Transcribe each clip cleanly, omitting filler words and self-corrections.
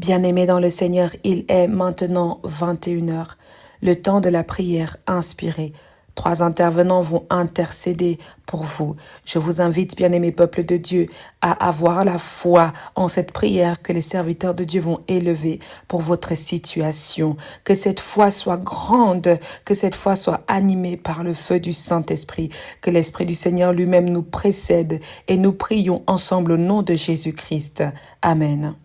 Bien-aimés dans le Seigneur, il est maintenant 21 heures, le temps de la prière inspirée. 3 intervenants vont intercéder pour vous. Je vous invite, bien-aimés peuple de Dieu, à avoir la foi en cette prière que les serviteurs de Dieu vont élever pour votre situation. Que cette foi soit grande, que cette foi soit animée par le feu du Saint-Esprit, que l'Esprit du Seigneur lui-même nous précède et nous prions ensemble au nom de Jésus-Christ. Amen.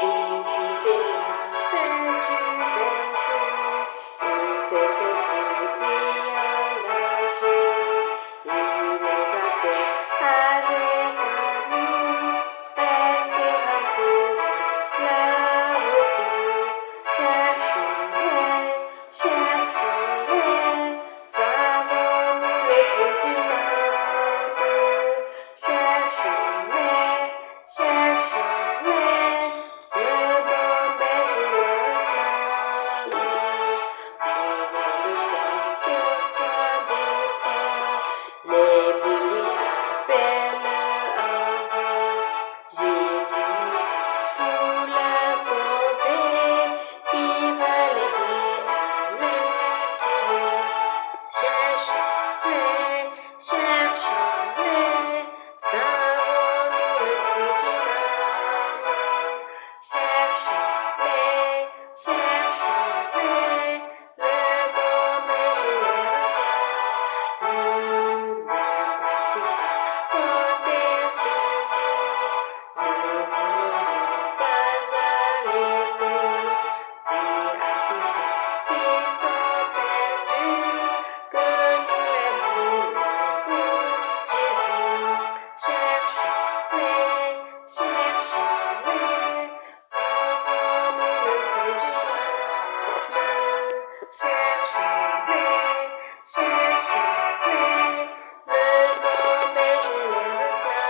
Écoutez l'appel du berger, il sait ses brebis engagées, il les appelle avec amour, espérant toujours leur retour. Cherchons-les, cherchons-les, savons-nous le prix d'une âme? Cherchons-les, cherchons-les. Le bon berger les réclame, mourant de soif, de froid, de faim. Les brebis appellent en vain. Jésus pour la sauver, qui va l'aider à les trouver. Cherchons-les, cherchons-les, savons-nous le prix d'une âme? Cherchons-les, cherchons-les, le bon berger les réclame. Ne partez pas, comptez sur nous, ne voulons pas aller tous. Dis à tous ceux qui sont perdus que nous les voulons pour Jésus. Cherchons-les, cherchons-les, rendons-nous le prix d'une âme. Cherchons-les, cherchons-les, le bon berger les réclame.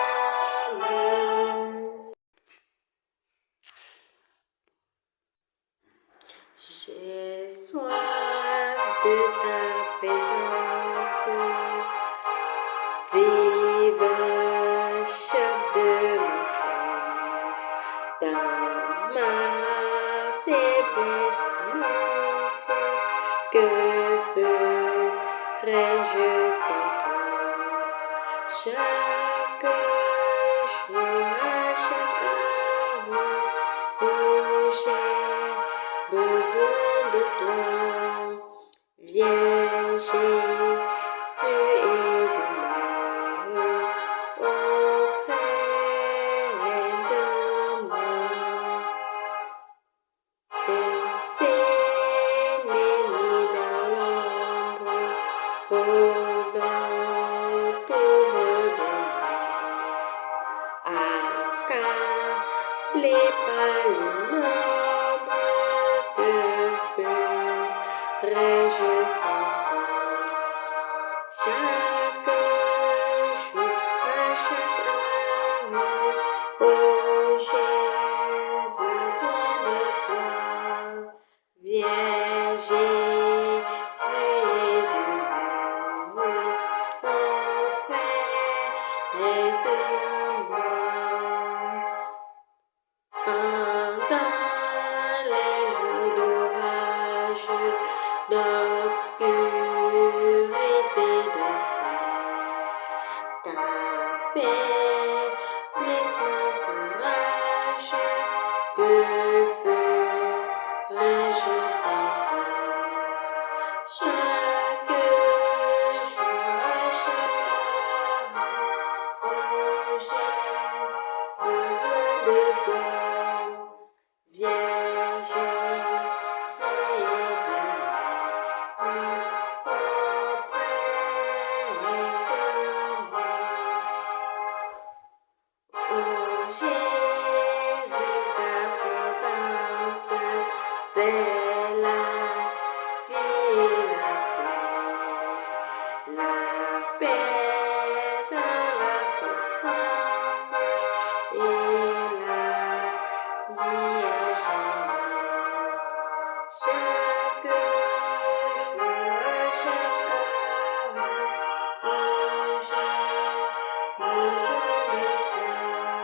J'ai soif de ta présence, divin chef de mon frère, dans ma faiblesse immense, que ferais-je sans toi? Chaque jour, à chaque heure, où j'ai besoin de toi, viens Jésus et demeure auprès de moi. Tes ennemis dans l'ombre, dans autour de moi, accablé par le nombre, que ferais-je sans toi? Chaque jour, à chaque heure, où j'ai besoin de toi, viens Jésus et demeure auprès de moi. Pendant les jours d'orage, d'obscurité, de froid, t'affaiblisse mon courage, que ferais-je sans toi? Chaque jour, à chaque heure, où j'ai besoin de toi, viens Jésus et demeure auprès de moi. Oh Jésus, ta présence, c'est la vie et la paix. La paix dans la souffrance et la vie à jamais. Chaque jour, à chaque heure, où j'ai besoin de toi,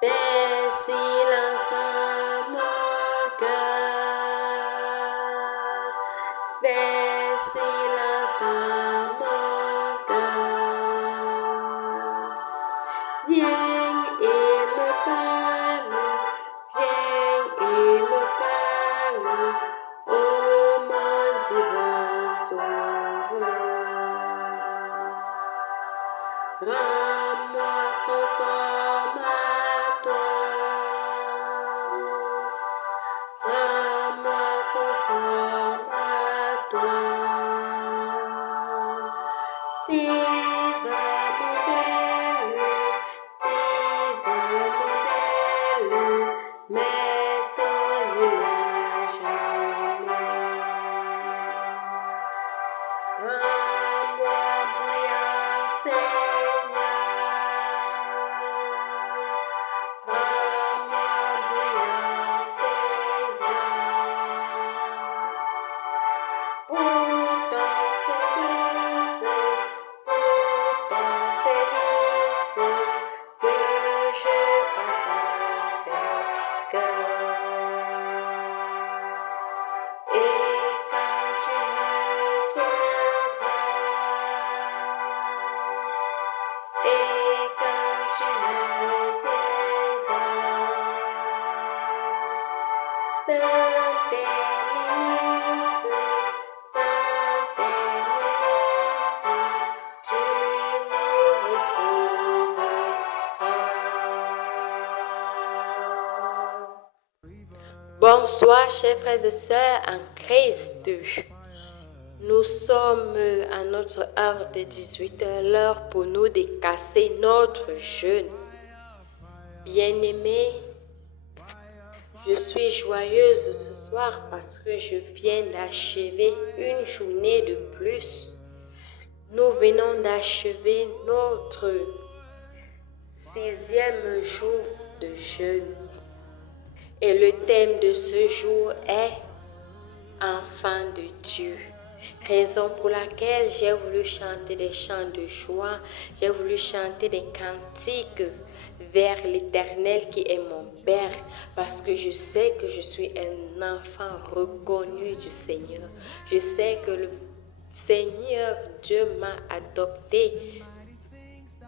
Fais silence à mon cœur. Fais silence à mon cœur. Viens et me parle. Viens et me parle. Oh mon divin sauveur. Rends-moi conforme à toi. Rends-moi conforme à toi. Divin modèle, mets ton image à moi. Rends-moi brillant, Seigneur. Rends-moi brillant, Seigneur. Pour ton service, que je partage avec cœur. Et quand tu reviendras, et quand tu reviendras, dans tes milices, tu me retrouveras. Bonsoir, chers frères et sœurs en Christ. Nous sommes à notre heure de 18h, l'heure pour nous de casser notre jeûne. Bien-aimés, je suis joyeuse ce soir parce que je viens d'achever une journée de plus. Nous venons d'achever notre 6e jour de jeûne. Et le thème de ce jour est « Enfant de Dieu ». Raison pour laquelle j'ai voulu chanter des chants de joie, j'ai voulu chanter des cantiques vers l'Éternel qui est mon Père, parce que je sais que je suis un enfant reconnu du Seigneur. Je sais que le Seigneur Dieu m'a adopté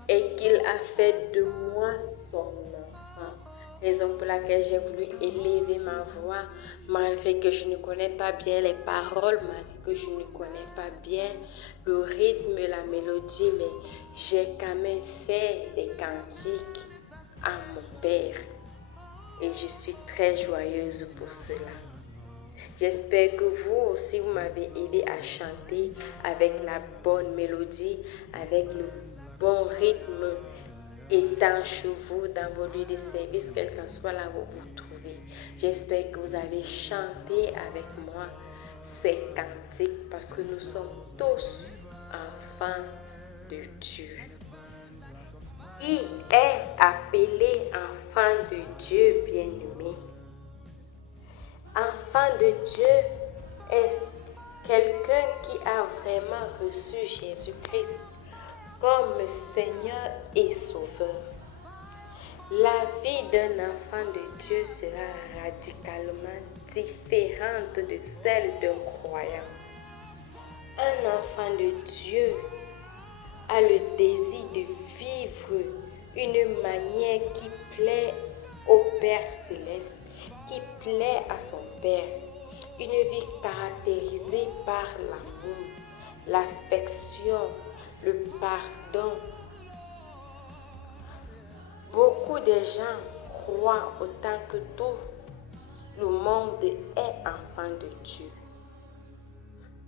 et qu'il a fait de moi son enfant. Raison pour laquelle j'ai voulu élever ma voix, malgré que je ne connais pas bien les paroles, malgré que je ne connais pas bien le rythme et la mélodie, mais j'ai quand même fait des cantiques à mon Père. Et je suis très joyeuse pour cela. J'espère que vous aussi, vous m'avez aidé à chanter avec la bonne mélodie, avec le bon rythme étanche vous dans vos lieux de service, quel qu'en soit là où vous vous trouvez. J'espère que vous avez chanté avec moi ces cantiques parce que nous sommes tous enfants de Dieu. Qui est appelé enfant de Dieu bien-aimé? Enfant de Dieu est quelqu'un qui a vraiment reçu Jésus-Christ comme Seigneur et Sauveur. La vie d'un enfant de Dieu sera radicalement différente de celle d'un croyant. Un enfant de Dieu a le désir de vivre une manière qui plaît au Père céleste, qui plaît à son Père. Une vie caractérisée par l'amour, l'affection, le pardon. Beaucoup de gens croient autant que tout le monde est enfant de Dieu.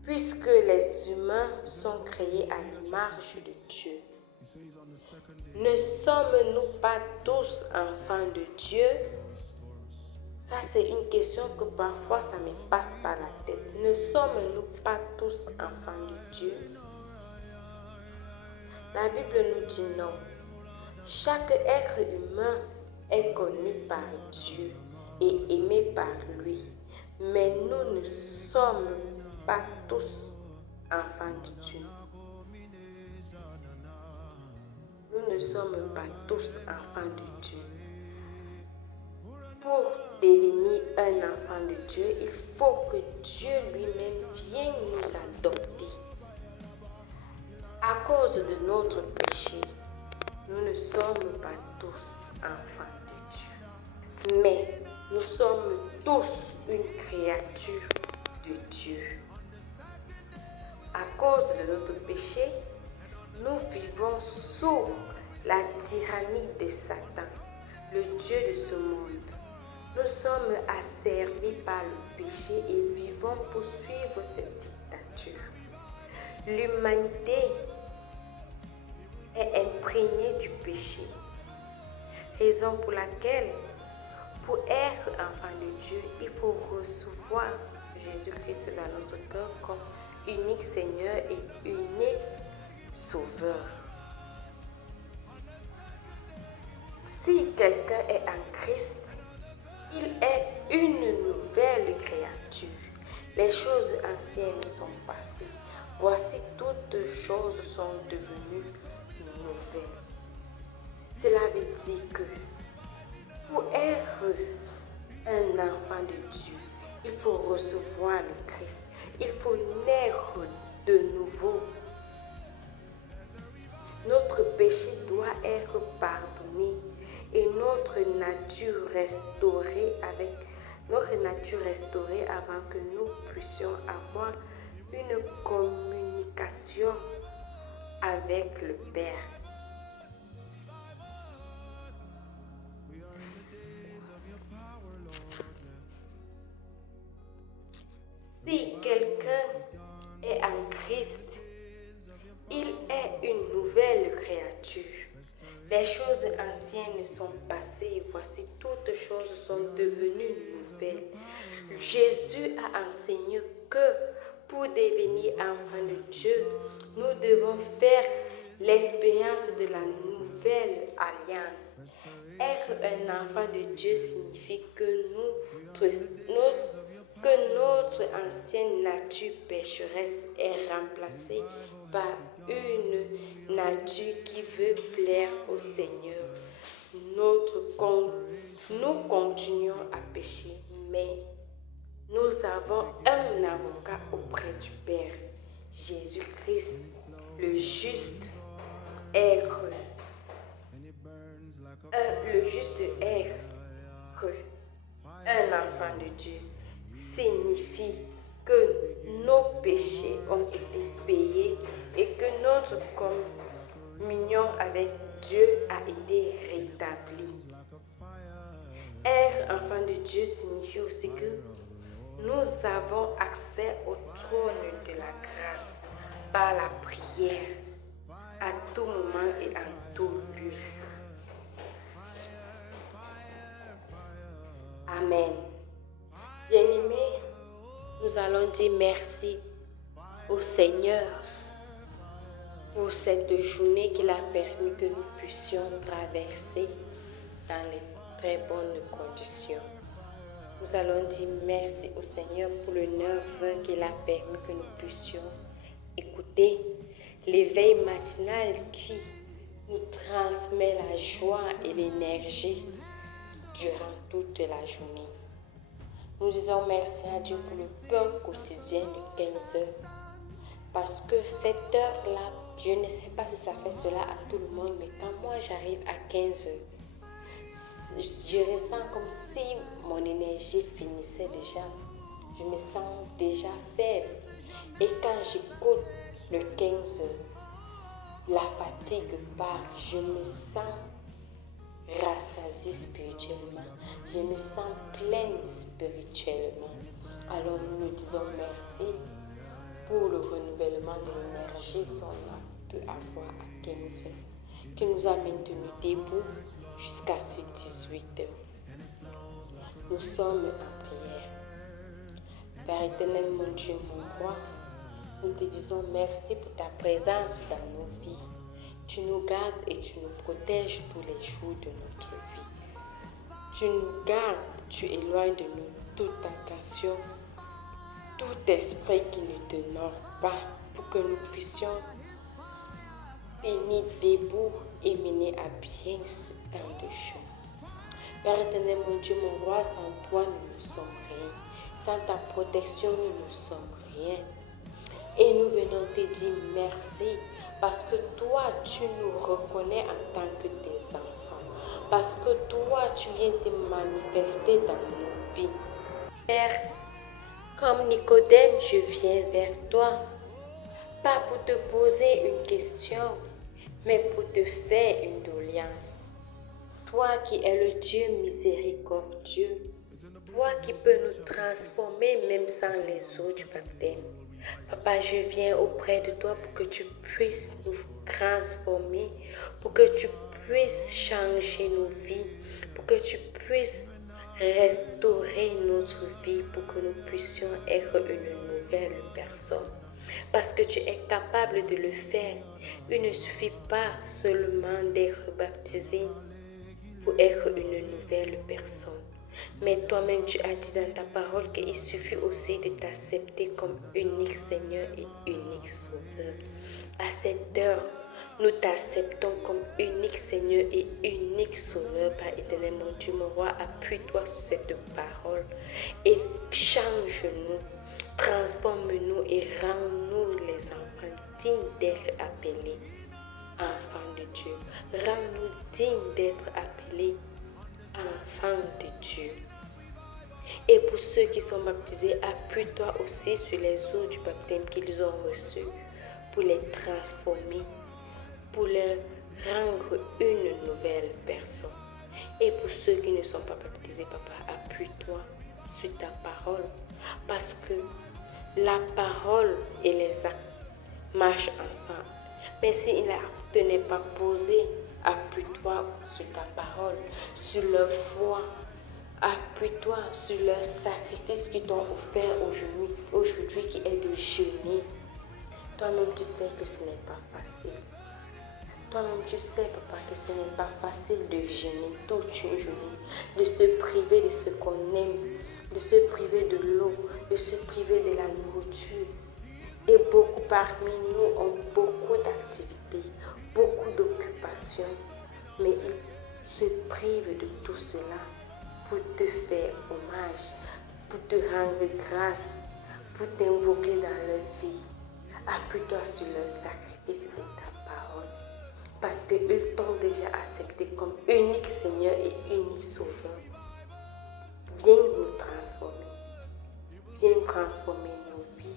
Puisque les humains sont créés à l'image de Dieu. Ne sommes-nous pas tous enfants de Dieu? Ça, c'est une question que parfois ça me passe par la tête. Ne sommes-nous pas tous enfants de Dieu? La Bible nous dit non. Chaque être humain est connu par Dieu et aimé par lui. Mais nous ne sommes pas tous enfants de Dieu. Nous ne sommes pas tous enfants de Dieu. Pour devenir un enfant de Dieu, il faut que Dieu lui-même vienne nous adopter. À cause de notre péché, nous ne sommes pas tous enfants de Dieu, mais nous sommes tous une créature de Dieu. À cause de notre péché, nous vivons sous la tyrannie de Satan, le Dieu de ce monde. Nous sommes asservis par le péché et vivons pour suivre cette dictature. L'humanité est imprégnée du péché, raison pour laquelle, pour être enfant de Dieu, il faut recevoir Jésus-Christ dans notre cœur comme unique Seigneur et unique Sauveur. Si quelqu'un est en Christ, il est une nouvelle créature. Les choses anciennes sont passées. Voici toutes choses sont devenues nouvelles. Cela veut dire que pour être un enfant de Dieu, il faut recevoir le Christ. Il faut naître de nouveau. Notre péché doit être pardonné et notre nature restaurée avant que nous puissions avoir une communication avec le Père. Si quelqu'un est en Christ, il est une nouvelle créature. Les choses anciennes sont passées, voici toutes choses sont devenues nouvelles. Jésus a enseigné que pour devenir enfant de Dieu, nous devons faire l'expérience de la nouvelle alliance. Être un enfant de Dieu signifie que notre ancienne nature pécheresse est remplacée par une nature qui veut plaire au Seigneur. Nous continuons à pécher, mais nous avons un avocat auprès du Père, Jésus-Christ, le juste être. Le juste être, un enfant de Dieu, signifie que nos péchés ont été payés et que notre communion avec Dieu a été rétablie. Être enfant de Dieu signifie aussi que nous avons accès au trône de la grâce par la prière à tout moment et en tout lieu. Amen. Bien-aimés, nous allons dire merci au Seigneur pour cette journée qu'il a permis que nous puissions traverser dans les très bonnes conditions. Nous allons dire merci au Seigneur pour le 9h qu'il a permis que nous puissions écouter l'éveil matinal qui nous transmet la joie et l'énergie durant toute la journée. Nous disons merci à Dieu pour le pain quotidien de 15 heures. Parce que cette heure-là, je ne sais pas si ça fait cela à tout le monde, mais quand moi j'arrive à 15 heures, je ressens comme si mon énergie finissait déjà. Je me sens déjà faible. Et quand j'écoute le 15 heures, la fatigue part, je me sens rassasiée spirituellement. Je me sens pleine spirituellement. Alors nous nous disons merci pour le renouvellement de l'énergie qu'on a pu avoir à 15 heures, qui nous a maintenus debout jusqu'à ce 18 heures. Nous sommes en prière. Père éternel, mon Dieu, mon roi, nous te disons merci pour ta présence dans nos vies. Tu nous gardes et tu nous protèges tous les jours de notre vie. Tu nous gardes, tu éloignes de nous toute tentation, tout esprit qui ne t'honore pas, pour que nous puissions tenir debout et mener à bien ce temps de chemin. Père éternel, mon Dieu, mon roi, sans toi, nous ne sommes rien. Sans ta protection, nous ne sommes rien. Et nous venons te dire merci parce que toi, tu nous reconnais en tant que tes enfants. Parce que toi, tu viens te manifester dans nos vies. Père, comme Nicodème, je viens vers toi. Pas pour te poser une question, mais pour te faire une doléance. Toi qui es le Dieu miséricordieux, toi qui peux nous transformer même sans les eaux du baptême. Papa, je viens auprès de toi pour que tu puisses nous transformer, pour que tu puisses changer nos vies, pour que tu puisses restaurer notre vie, pour que nous puissions être une nouvelle personne. Parce que tu es capable de le faire. Il ne suffit pas seulement d'être baptisé pour être une nouvelle personne. Mais toi-même, tu as dit dans ta parole qu'il suffit aussi de t'accepter comme unique Seigneur et unique Sauveur. À cette heure, nous t'acceptons comme unique Seigneur et unique Sauveur. Par éternel, mon Dieu, mon roi, appuie-toi sur cette parole et change-nous, transforme-nous et rends-nous les enfants dignes d'être appelés enfants de Dieu. Rends-nous dignes d'être appelés enfants de Dieu. Et pour ceux qui sont baptisés, appuie-toi aussi sur les eaux du baptême qu'ils ont reçues pour les transformer, pour leur rendre une nouvelle personne. Et pour ceux qui ne sont pas baptisés, Papa, appuie-toi sur ta parole, parce que la parole et les actes marchent ensemble. Mais si l'acte n'est pas posé, appuie-toi sur ta parole, sur leur foi. Appuie-toi sur leur sacrifice qu'ils t'ont offert aujourd'hui qui est de jeûner. Toi-même, tu sais que ce n'est pas facile. Toi-même, tu sais, Papa, que ce n'est pas facile de jeûner toute une journée, de se priver de ce qu'on aime, de se priver de l'eau, de se priver de la nourriture. Et beaucoup parmi nous ont beaucoup d'activités, beaucoup d'occupations, mais ils se privent de tout cela pour te faire hommage, pour te rendre grâce, pour t'invoquer dans leur vie. Appuie-toi sur leur sacrifice et ta parole, parce qu'ils t'ont déjà accepté comme unique Seigneur et unique Sauveur. Viens nous transformer, viens transformer nos vies,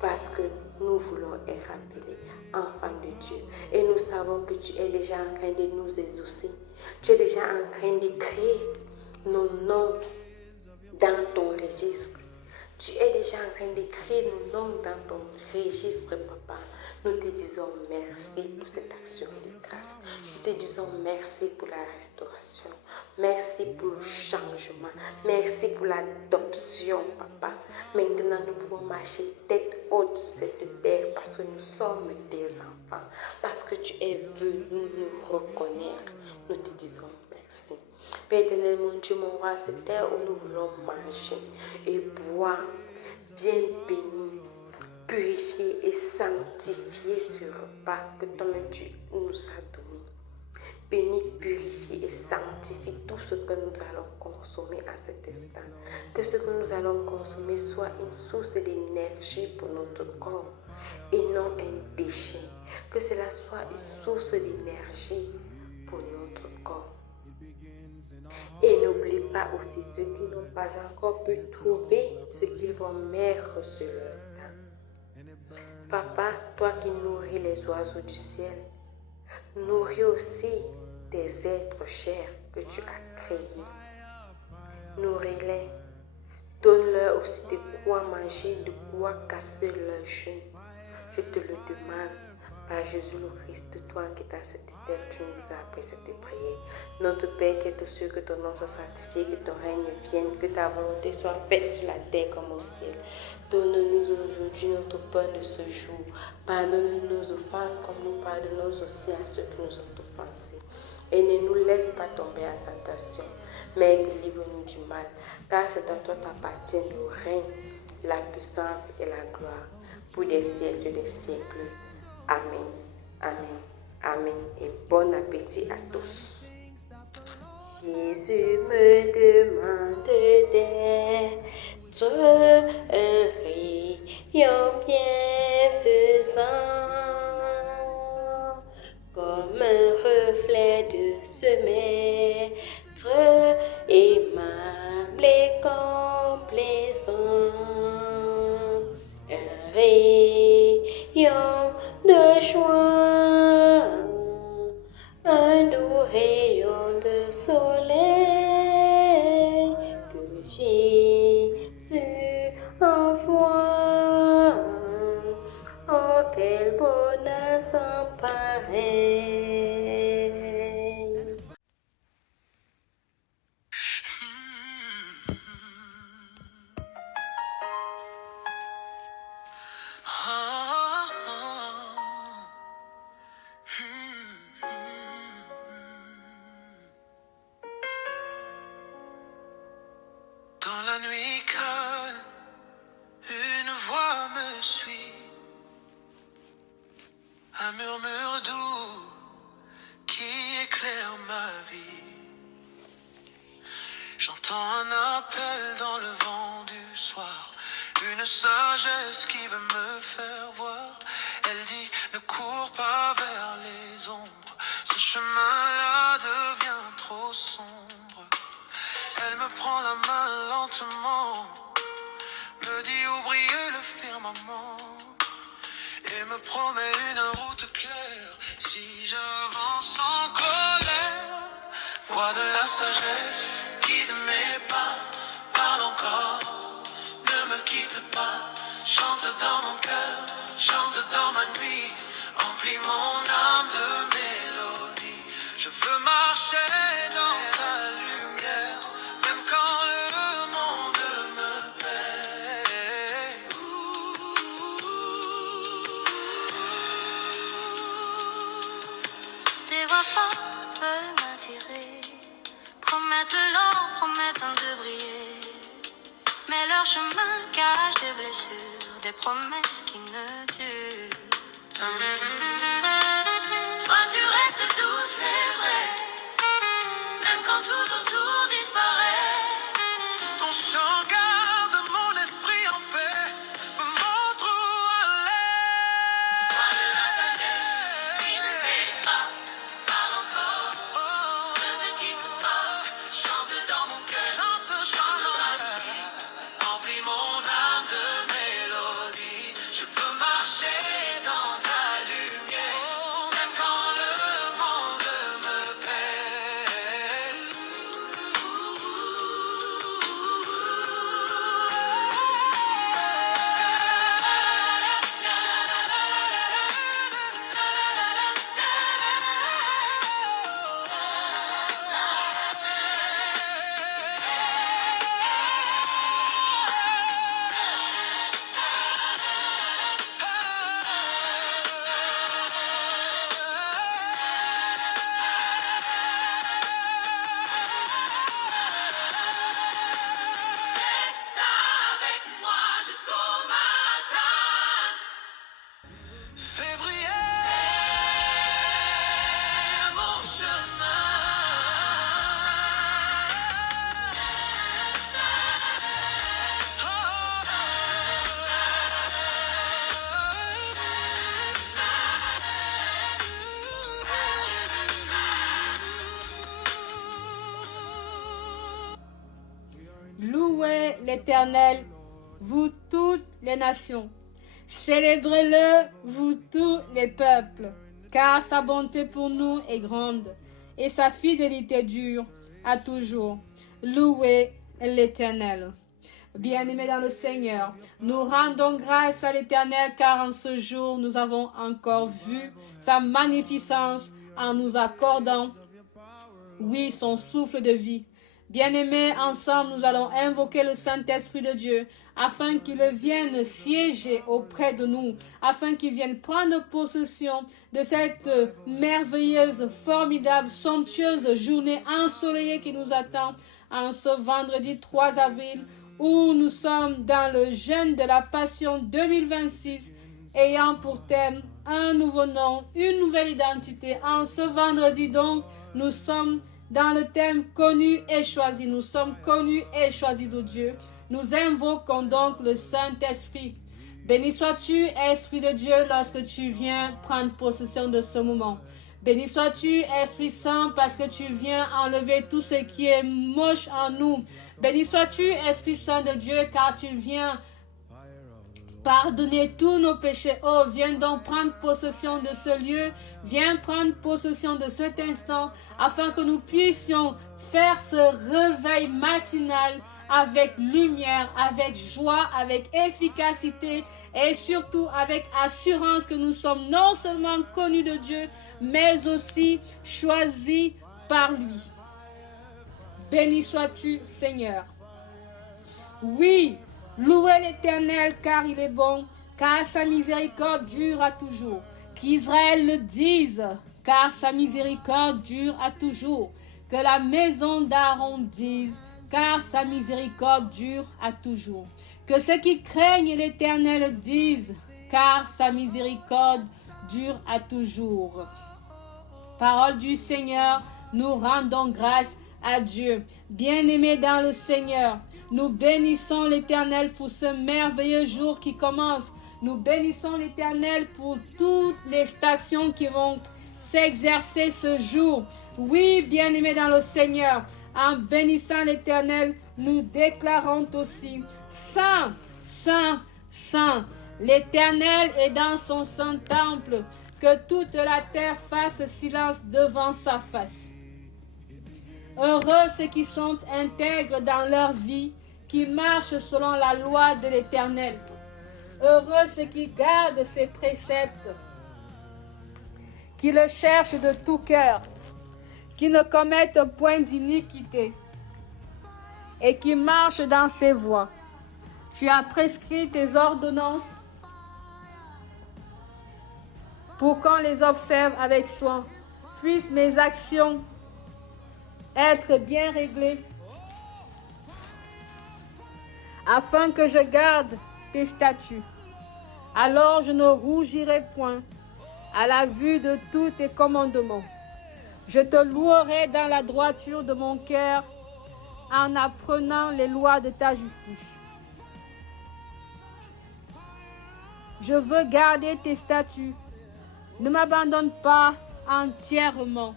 parce que nous voulons être appelés enfants de Dieu. Et nous savons que tu es déjà en train de nous exaucer. Tu es déjà en train d'écrire nos noms dans ton registre. Tu es déjà en train d'écrire nos noms dans ton registre, Papa. Nous te disons merci pour cette action de grâce. Nous te disons merci pour la restauration. Merci pour le changement. Merci pour l'adoption, Papa. Maintenant, nous pouvons marcher tête haute sur cette terre parce que nous sommes tes enfants. Parce que tu es venu nous reconnaître. Nous te disons merci. Père éternel, mon Dieu, mon roi, c'est terre où nous voulons manger et boire, bien béni, purifier et sanctifier ce repas que toi-même tu nous as donné. Bénis, purifie et sanctifie tout ce que nous allons consommer à cet instant. Que ce que nous allons consommer soit une source d'énergie pour notre corps et non un déchet. Que cela soit une source d'énergie pour notre corps. Et n'oublie pas aussi ceux qui n'ont pas encore pu trouver ce qu'ils vont mettre sur leur temps. Papa, toi qui nourris les oiseaux du ciel, nourris aussi tes êtres chers que tu as créés. Nourris-les. Donne-leur aussi de quoi manger, de quoi casser leur jeûne. Je te le demande. Par Jésus le Christ, toi qui es dans cette terre, tu nous as appris cette prière. Notre Père qui est aux cieux, que ton nom soit sanctifié, que ton règne vienne, que ta volonté soit faite sur la terre comme au ciel. Donne-nous aujourd'hui notre pain de ce jour. Pardonne-nous nos offenses comme nous pardonnons aussi à ceux qui nous ont offensés. Et ne nous laisse pas tomber en tentation, mais délivre-nous du mal. Car c'est à toi qu'appartient le règne, la puissance et la gloire, pour des siècles des siècles. Amen, amen, amen. Et bon appétit à tous. Jésus me demande d'être un rayon bienfaisant, comme un reflet de ce maître aimable et complaisant, un rayon de joie, un doux rayon de soleil que Jésus envoie. Oh, quel bonheur sans pareil. Dans la nuit calme, une voix me suit, un murmure doux qui éclaire ma vie. J'entends un appel dans le vent du soir, une sagesse qui veut me faire voir. Elle dit, ne cours pas vers les ombres, ce chemin-là devient trop sombre. Elle me prend la main lentement, me dit où brille le firmament, et me promet une route claire si j'avance en colère. Voix de la sagesse, guide mes pas, parle encore, ne me quitte pas. Chante dans mon cœur, chante dans ma nuit, remplis mon âme de mélodie. Je veux marcher dans ta lumière, même quand le monde me paie. Des voix fortes veulent m'attirer, promettent l'or, promettent de briller. Mais leur chemin cache des blessures, des promesses qui ne durent. Toi tu restes doux, c'est vrai, même quand tout autour disparaît. Ton chant garde mon esprit en paix, me montre où aller. Toi de la sagesse, qui ne paie pas, parle encore, ne me quitte pas. Chante dans mon cœur, chante dans ma nuit, Remplis mon âme de mélodie. Je veux marcher dans ta lumière, même quand le monde me paie. reste avec moi jusqu'au matin. Fais briller mon chemin. Louez l'Éternel, vous toutes les nations. Célébrez-le, vous tous les peuples, car sa bonté pour nous est grande et sa fidélité dure à toujours. Louez l'Éternel. Bien-aimés dans le Seigneur, nous rendons grâce à l'Éternel car en ce jour nous avons encore vu sa magnificence en nous accordant, oui, son souffle de vie. Bien-aimés, ensemble, nous allons invoquer le Saint-Esprit de Dieu afin qu'il vienne siéger auprès de nous, afin qu'il vienne prendre possession de cette merveilleuse, formidable, somptueuse journée ensoleillée qui nous attend en ce vendredi 3 avril où nous sommes dans le jeûne de la Passion 2026 ayant pour thème un nouveau nom, une nouvelle identité. En ce vendredi donc, nous sommes dans le thème connu et choisi. Nous sommes connus et choisis de Dieu. Nous invoquons donc le Saint-Esprit. Béni sois-tu, Esprit de Dieu, lorsque tu viens prendre possession de ce moment. Béni sois-tu, Esprit Saint, parce que tu viens enlever tout ce qui est moche en nous. Béni sois-tu, Esprit Saint de Dieu, car tu viens pardonner tous nos péchés. Oh, viens donc prendre possession de ce lieu. Viens prendre possession de cet instant afin que nous puissions faire ce réveil matinal avec lumière, avec joie, avec efficacité et surtout avec assurance que nous sommes non seulement connus de Dieu, mais aussi choisis par lui. Béni sois-tu, Seigneur. Oui, louez l'Éternel car il est bon, car sa miséricorde dure à toujours. Qu'Israël le dise, car sa miséricorde dure à toujours. Que la maison d'Aaron dise, car sa miséricorde dure à toujours. Que ceux qui craignent l'Éternel disent, car sa miséricorde dure à toujours. Parole du Seigneur, nous rendons grâce à Dieu. Bien-aimés dans le Seigneur, nous bénissons l'Éternel pour ce merveilleux jour qui commence. Nous bénissons l'Éternel pour toutes les stations qui vont s'exercer ce jour. Oui, bien-aimés dans le Seigneur, en bénissant l'Éternel, nous déclarons aussi Saint, Saint, Saint. L'Éternel est dans son saint temple. Que toute la terre fasse silence devant sa face. Heureux ceux qui sont intègres dans leur vie, qui marchent selon la loi de l'Éternel. Heureux ceux qui gardent ses préceptes, qui le cherchent de tout cœur, qui ne commettent point d'iniquité et qui marchent dans ses voies. Tu as prescrit tes ordonnances pour qu'on les observe avec soin. Puissent mes actions être bien réglées, afin que je garde tes statuts. Alors je ne rougirai point à la vue de tous tes commandements. Je te louerai dans la droiture de mon cœur en apprenant les lois de ta justice. Je veux garder tes statuts. Ne m'abandonne pas entièrement.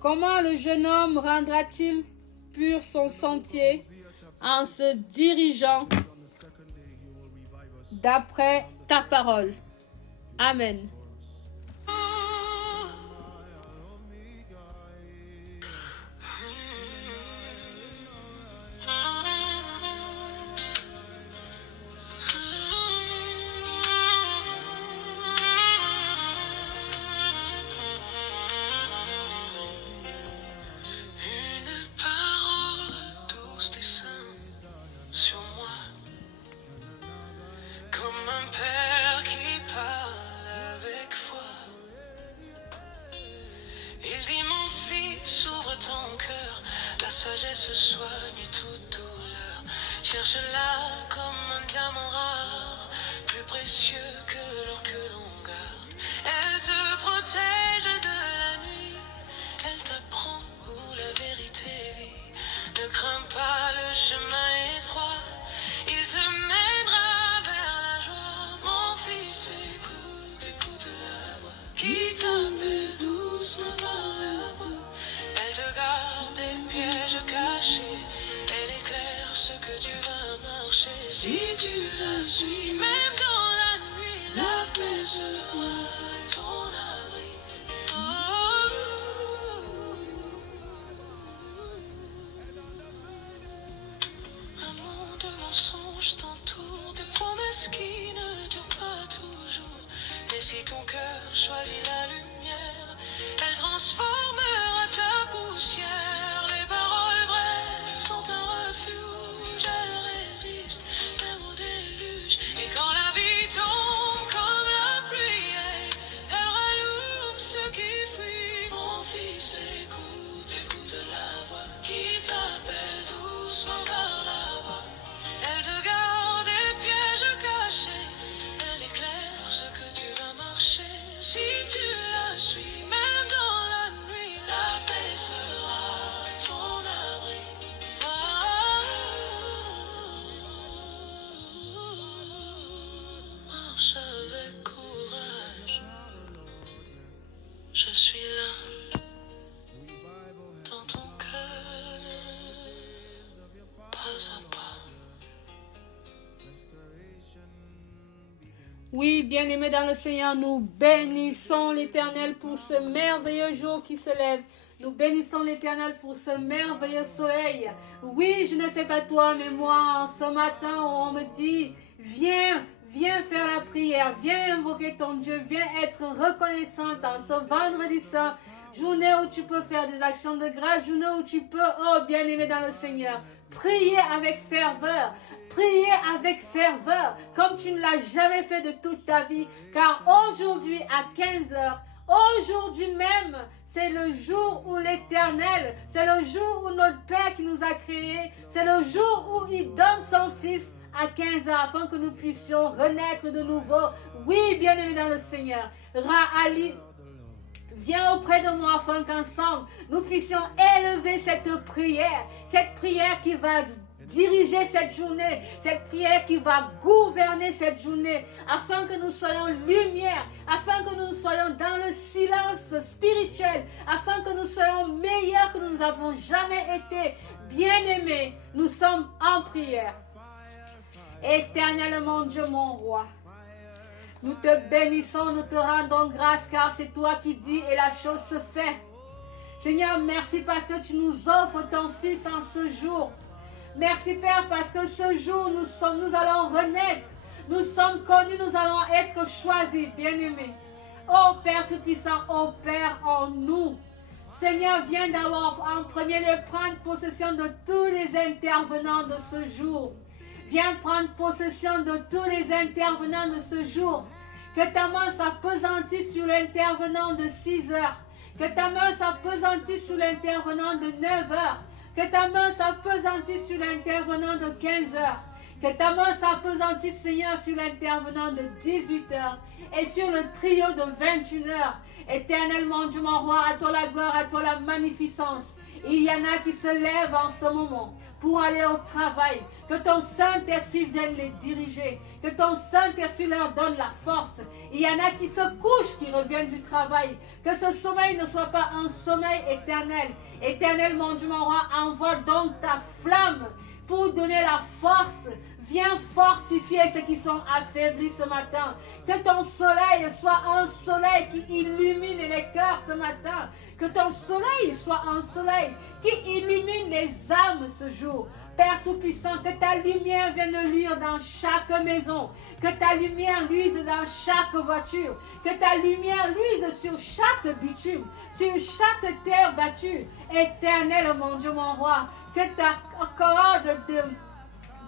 Comment le jeune homme rendra-t-il pur son sentier en se dirigeant d'après ta parole? Amen. sagesse soigne toute douleur. Cherche-la comme un diamant rare, plus précieux que l'or que l'on garde. Elle te protège de la nuit, elle t'apprend où la vérité vit. Ne crains pas le chemin étroit, il te mènera vers la joie. Mon fils, écoute, écoute la voix qui t'appelle doucement par la voix. Elle te garde des pièges cachés, elle éclaire ce que tu vas marcher. Si tu la suis, même dans la nuit, la paix sera ton abri. Un monde de mensonges t'entoure, des promesses qui ne durent pas toujours. Mais si ton cœur choisit la lumière, elle transformera ta poussière. Les paroles vraies sont un refuge, elles résistent même au déluge. Et quand la vie tombe comme la pluie, elle rallume ceux qui fuient. Mon fils, écoute, écoute la voix qui t'appelle doucement par la voix. Elle te garde des pièges cachés, elle éclaire ce que tu vas marcher. Si tu la Oui, bien-aimés dans le Seigneur, nous bénissons l'Éternel pour ce merveilleux jour qui se lève. Nous bénissons l'Éternel pour ce merveilleux soleil. Oui, je ne sais pas toi, mais moi, ce matin, on me dit, viens faire la prière, viens invoquer ton Dieu, viens être reconnaissante en ce vendredi saint. Journée où tu peux faire des actions de grâce, journée où tu peux, oh bien-aimé dans le Seigneur, prier avec ferveur. Prier avec ferveur, comme tu ne l'as jamais fait de toute ta vie. Car aujourd'hui, à 15h, aujourd'hui même, c'est le jour où l'Éternel, c'est le jour où notre Père qui nous a créés, c'est le jour où il donne son Fils à 15 ans afin que nous puissions renaître de nouveau. Oui, bien-aimé dans le Seigneur. Ra'ali, viens auprès de moi afin qu'ensemble, nous puissions élever cette prière qui va diriger cette journée, cette prière qui va gouverner cette journée, afin que nous soyons lumière, afin que nous soyons dans le silence spirituel, afin que nous soyons meilleurs que nous n'avons jamais été. Bien-aimés, nous sommes en prière. Éternel mon Dieu, mon roi, nous te bénissons, nous te rendons grâce, car c'est toi qui dis et la chose se fait. Seigneur, merci parce que tu nous offres ton Fils en ce jour. Merci Père parce que ce jour nous allons renaître, nous sommes connus, nous allons être choisis, bien-aimés. Ô Père Tout-Puissant, ô Père en nous. Seigneur, viens d'abord en premier lieu prendre possession de tous les intervenants de ce jour. Viens prendre possession de tous les intervenants de ce jour. Que ta main s'appesantisse sur l'intervenant de 6 heures. Que ta main s'appesantisse sur l'intervenant de 9 heures. Que ta main s'appesantisse sur l'intervenant de 15 heures. Que ta main s'appesantisse, Seigneur, sur l'intervenant de 18 heures. Et sur le trio de 21 heures. Éternellement, Dieu mon roi, à toi la gloire, à toi la magnificence. Il y en a qui se lèvent en ce moment pour aller au travail. Que ton Saint-Esprit vienne les diriger. Que ton Saint-Esprit leur donne la force. Il y en a qui se couchent, qui reviennent du travail. Que ce sommeil ne soit pas un sommeil éternel. Éternel, mon Dieu, mon roi, envoie donc ta flamme pour donner la force. Viens fortifier ceux qui sont affaiblis ce matin. Que ton soleil soit un soleil qui illumine les cœurs ce matin. Que ton soleil soit un soleil qui illumine les âmes ce jour. Père Tout-Puissant, que ta lumière vienne luire dans chaque maison. Que ta lumière luise dans chaque voiture. Que ta lumière luise sur chaque bitume, sur chaque terre battue. Éternel, mon Dieu, mon roi, que ta corde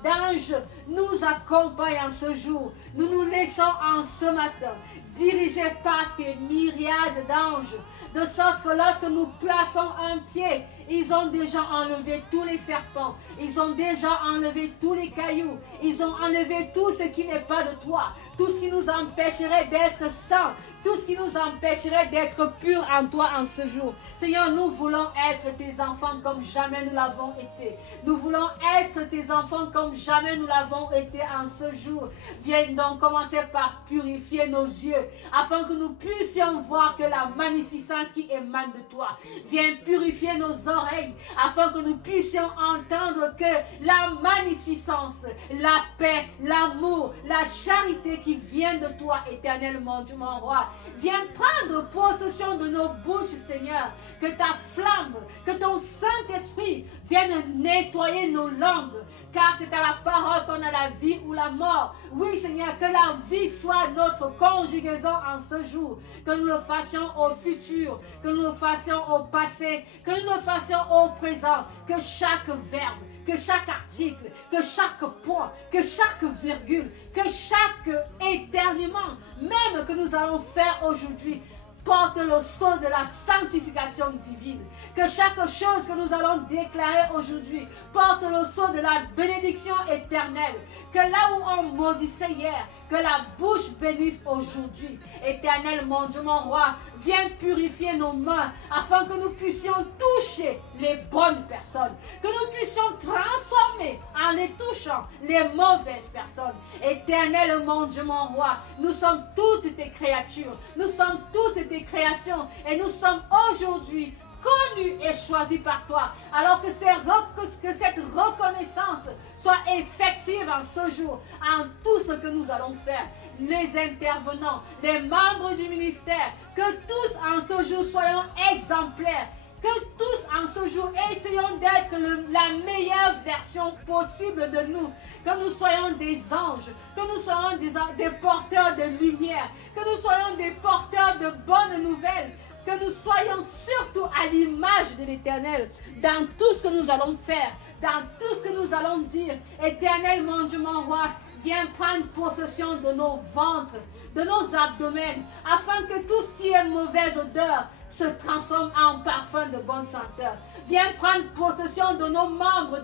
d'anges nous accompagne en ce jour. Nous nous laissons en ce matin, dirigés par tes myriades d'anges, de sorte que lorsque nous plaçons un pied, ils ont déjà enlevé tous les serpents, ils ont déjà enlevé tous les cailloux, ils ont enlevé tout ce qui n'est pas de toi, tout ce qui nous empêcherait d'être saints, tout ce qui nous empêcherait d'être purs en toi en ce jour. Seigneur, nous voulons être tes enfants comme jamais nous l'avons été. Nous voulons être tes enfants comme jamais nous l'avons été en ce jour. Viens donc commencer par purifier nos yeux, afin que nous puissions voir que la magnificence qui émane de toi. Viens purifier nos oreilles, afin que nous puissions entendre que la magnificence, la paix, l'amour, la charité qui vient de toi, éternel mon Dieu, mon roi, viens prendre possession de nos bouches, Seigneur. Que ta flamme, que ton Saint-Esprit vienne nettoyer nos langues. Car c'est à la parole qu'on a la vie ou la mort. Oui, Seigneur, que la vie soit notre conjugaison en ce jour. Que nous le fassions au futur, que nous le fassions au passé, que nous le fassions au présent. Que chaque verbe, que chaque article, que chaque point, que chaque virgule, que chaque éternuement, même que nous allons faire aujourd'hui, porte le sceau de la sanctification divine. Que chaque chose que nous allons déclarer aujourd'hui porte le sceau de la bénédiction éternelle. Que là où on maudissait hier, que la bouche bénisse aujourd'hui. Éternel, mon Dieu, mon roi, viens purifier nos mains afin que nous puissions toucher les bonnes personnes. Que nous puissions transformer en les touchant les mauvaises personnes. Éternel, mon Dieu, mon roi, nous sommes toutes tes créatures. Nous sommes toutes tes créations et nous sommes aujourd'hui connus et choisis par toi. Alors que cette reconnaissance soit effective en ce jour, en tout ce que nous allons faire. les intervenants, les membres du ministère, que tous en ce jour soyons exemplaires, que tous en ce jour essayons d'être la meilleure version possible de nous, que nous soyons des anges, que nous soyons des porteurs de lumière, que nous soyons des porteurs de bonnes nouvelles, que nous soyons surtout à l'image de l'Éternel dans tout ce que nous allons faire, dans tout ce que nous allons dire. Éternel, mon Dieu, mon roi, viens prendre possession de nos ventres, de nos abdomens, afin que tout ce qui est mauvaise odeur se transforme en parfum de bonne senteur. Viens prendre possession de nos membres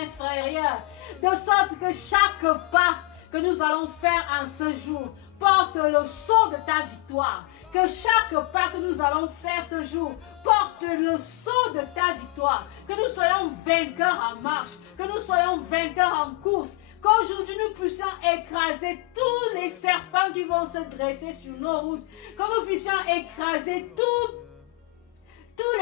inférieurs, de sorte que chaque pas que nous allons faire en ce jour porte le sceau de ta victoire. Que chaque pas que nous allons faire ce jour porte le sceau de ta victoire. Que nous soyons vainqueurs en marche, que nous soyons vainqueurs en course. Qu'aujourd'hui nous puissions écraser tous les serpents qui vont se dresser sur nos routes. Que nous puissions écraser tous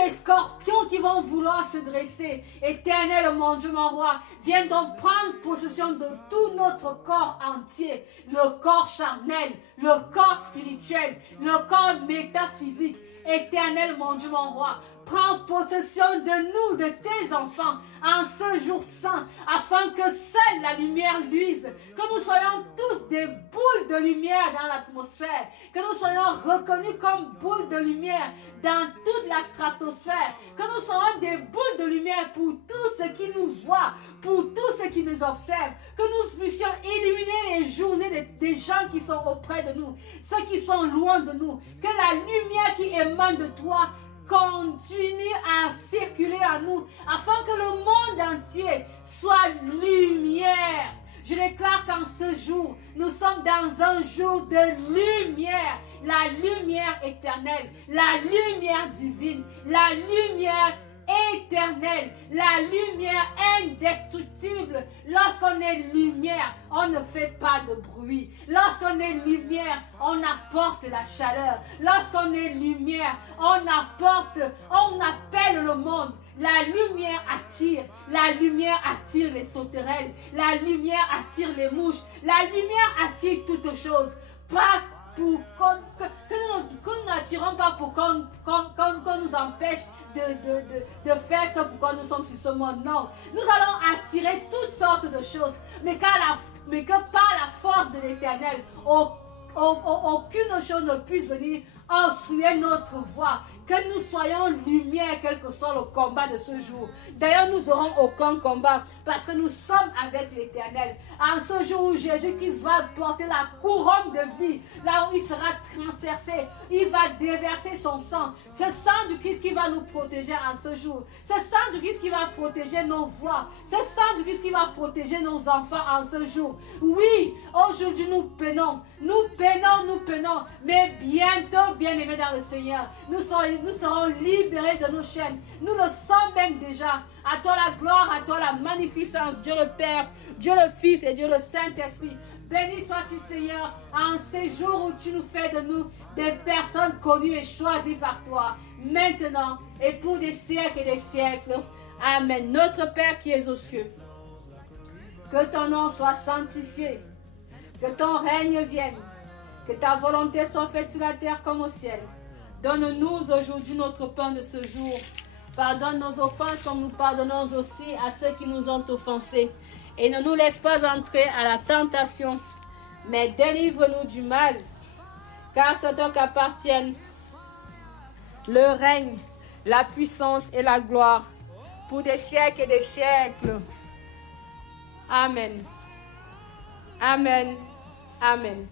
les scorpions qui vont vouloir se dresser. Éternel, mon Dieu, mon roi, viens donc prendre possession de tout notre corps entier. Le corps charnel, le corps spirituel, le corps métaphysique. Éternel, mon Dieu, mon roi, prends possession de nous, de tes enfants, en ce jour saint, afin que seule la lumière luise, que nous soyons tous des boules de lumière dans l'atmosphère, que nous soyons reconnus comme boules de lumière dans toute la stratosphère, que nous soyons des boules de lumière pour tous ceux qui nous voient, pour tous ceux qui nous observent, que nous puissions illuminer les journées des gens qui sont auprès de nous, ceux qui sont loin de nous, que la lumière qui émane de toi continue à circuler en nous, afin que le monde entier soit lumière. Je déclare qu'en ce jour, nous sommes dans un jour de lumière, la lumière éternelle, la lumière divine, la lumière éternelle, la lumière indestructible. Lorsqu'on est lumière, on ne fait pas de bruit. Lorsqu'on est lumière, on apporte la chaleur. Lorsqu'on est lumière, on appelle le monde. La lumière attire les sauterelles, la lumière attire les mouches, la lumière attire toutes choses. Pas pour que nous n'attirons pas pour qu'on nous empêche de faire ce pourquoi nous sommes sur ce monde. Non, nous allons attirer toutes sortes de choses, mais que par la force de l'Éternel, aucune chose ne puisse venir obstruer notre voie. Que nous soyons lumière, quel que soit le combat de ce jour. D'ailleurs, nous n'aurons aucun combat parce que nous sommes avec l'Éternel. En ce jour où Jésus-Christ va porter la couronne de vie, là où il sera transpercé, il va déverser son sang. C'est le sang du Christ qui va nous protéger en ce jour. C'est le sang du Christ qui va protéger nos voix. C'est le sang du Christ qui va protéger nos enfants en ce jour. Oui, aujourd'hui nous peinons. Nous peinons. Mais bientôt, bien-aimés dans le Seigneur, nous serons libérés de nos chaînes. Nous le sommes même déjà. À toi la gloire, à toi la magnificence, Dieu le Père, Dieu le Fils et Dieu le Saint-Esprit. Béni sois-tu, Seigneur, en ces jours où tu nous fais de nous des personnes connues et choisies par toi, maintenant et pour des siècles et des siècles. Amen. Notre Père qui es aux cieux, que ton nom soit sanctifié, que ton règne vienne, que ta volonté soit faite sur la terre comme au ciel. Donne-nous aujourd'hui notre pain de ce jour. Pardonne nos offenses comme nous pardonnons aussi à ceux qui nous ont offensés. Et ne nous laisse pas entrer à la tentation, mais délivre-nous du mal. Car c'est toi qu'appartiennent le règne, la puissance et la gloire pour des siècles et des siècles. Amen. Amen. Amen.